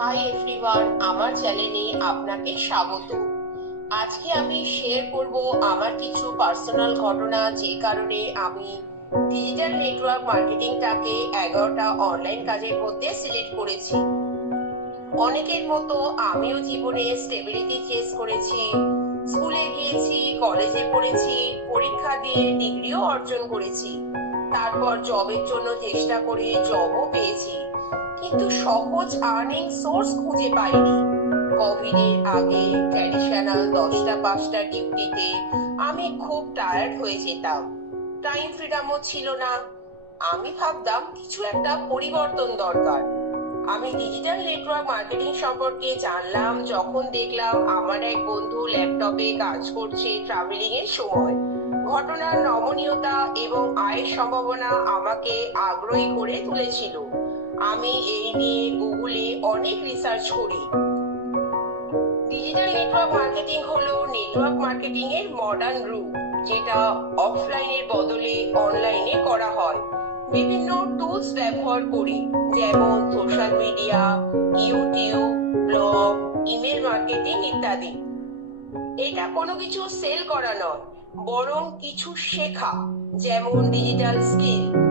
Hi everyone, আমার চ্যানেলে আপনাকে স্বাগত। আজকে আমি শেয়ার করব আমার কিছু পার্সোনাল ঘটনা যে কারণে আমি ডিজিটাল নেটওয়ার্ক মার্কেটিংটাকে এগারোটা অনলাইন কাজের মধ্যে সিলেক্ট করেছি। অনেকের মতো আমিও জীবনে স্টেবিলিটি চেস করেছি। স্কুলে গিয়েছি কলেজে পড়েছি, পরীক্ষা দিয়ে ডিগ্রিও অর্জন করেছি। তারপর জবের জন্য চেষ্টা করে জবও পেয়েছি। কিন্তু সহজ আর্নিং সোর্স খুঁজে পাইনি। কোভিড এর আগে ট্র্যাডিশনাল দশটা পাঁচটা ডিউটিতে আমি খুব টায়ার্ড হয়ে যেতাম। টাইম ফ্রিডমও ছিল না। আমি ভাবতাম কিছু একটা পরিবর্তন দরকার। আমি ডিজিটাল নেটওয়ার্ক মার্কেটিং সম্পর্কে জানলাম, যখন দেখলাম আমার এক বন্ধু ল্যাপটপে কাজ করছে ট্রাভেলিং এর সময়। ঘটনার নমনীয়তা এবং আয়ের সম্ভাবনা আমাকে আগ্রহী করে তুলেছিল। আমি এই নিয়ে গুগলে অনেক রিসার্চ করি। ডিজিটাল নেটওয়ার্ক মার্কেটিং হলো নেটওয়ার্ক মার্কেটিং এর মডার্ন রূপ যেটা অফলাইনের বদলে অনলাইনে করা হয়। বিভিন্ন টুলস ব্যবহার করি, যেমন social media YouTube blog email marketing ইত্যাদি। এটা কোনো কিছু সেল করা নয়, বরং কিছু শেখা, যেমন ডিজিটাল স্কিল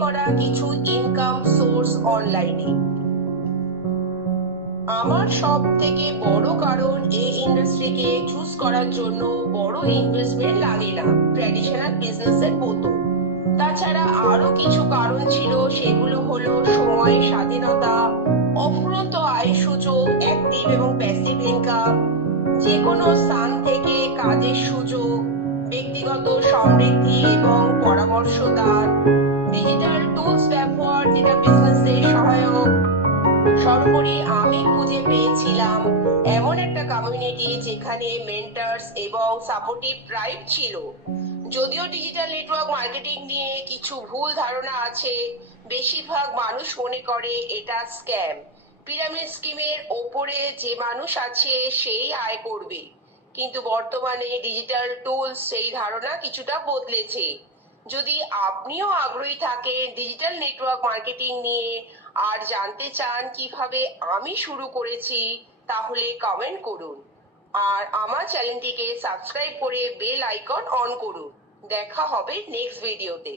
করা কিছু ইনকাম সোর্স অনলাইনে আমার সব থেকে বড় কারণ এই ইন্ডাস্ট্রিকে চুজ করার জন্য বড় ইনভেস্টমেন্ট লাগে না ট্র্যাডিশনাল বিজনেসের মতো। তাছাড়া আরও কিছু কারণ ছিল, সেগুলো হলো সময়, স্বাধীনতা, অফুরন্ত আয় সুযোগ অ্যাক্টিভ এবং প্যাসিভ ইনকাম যে কোনো স্থান থেকে কাজের সুযোগ, ব্যক্তিগত সমৃদ্ধি এবং পরামর্শদান সর্বোপরি আমি খুঁজে পেয়েছিলাম এমন একটা কমিউনিটি যেখানে মেন্টার্স এবং সাপোর্টিভ ট্রাইব ছিল। যদিও ডিজিটাল নেটওয়ার্ক মার্কেটিং নিয়ে কিছু ভুল ধারণা আছে, বেশিরভাগ মানুষ মনে করে এটা স্ক্যাম পিরামিড স্কিমের ওপরে যে মানুষ আছে, সেই আয় করবে। কিন্তু বর্তমানে ডিজিটাল টুলস সেই ধারণা কিছুটা বদলেছে। যদি আপনিও আগ্রহী থাকেন ডিজিটাল নেটওয়ার্ক মার্কেটিং নিয়ে আর জানতে চান কীভাবে আমি শুরু করেছি, তাহলে কমেন্ট করুন। আর আমার চ্যানেলটিকে সাবস্ক্রাইব করে বেল আইকন অন করুন। দেখা হবে নেক্সট ভিডিওতে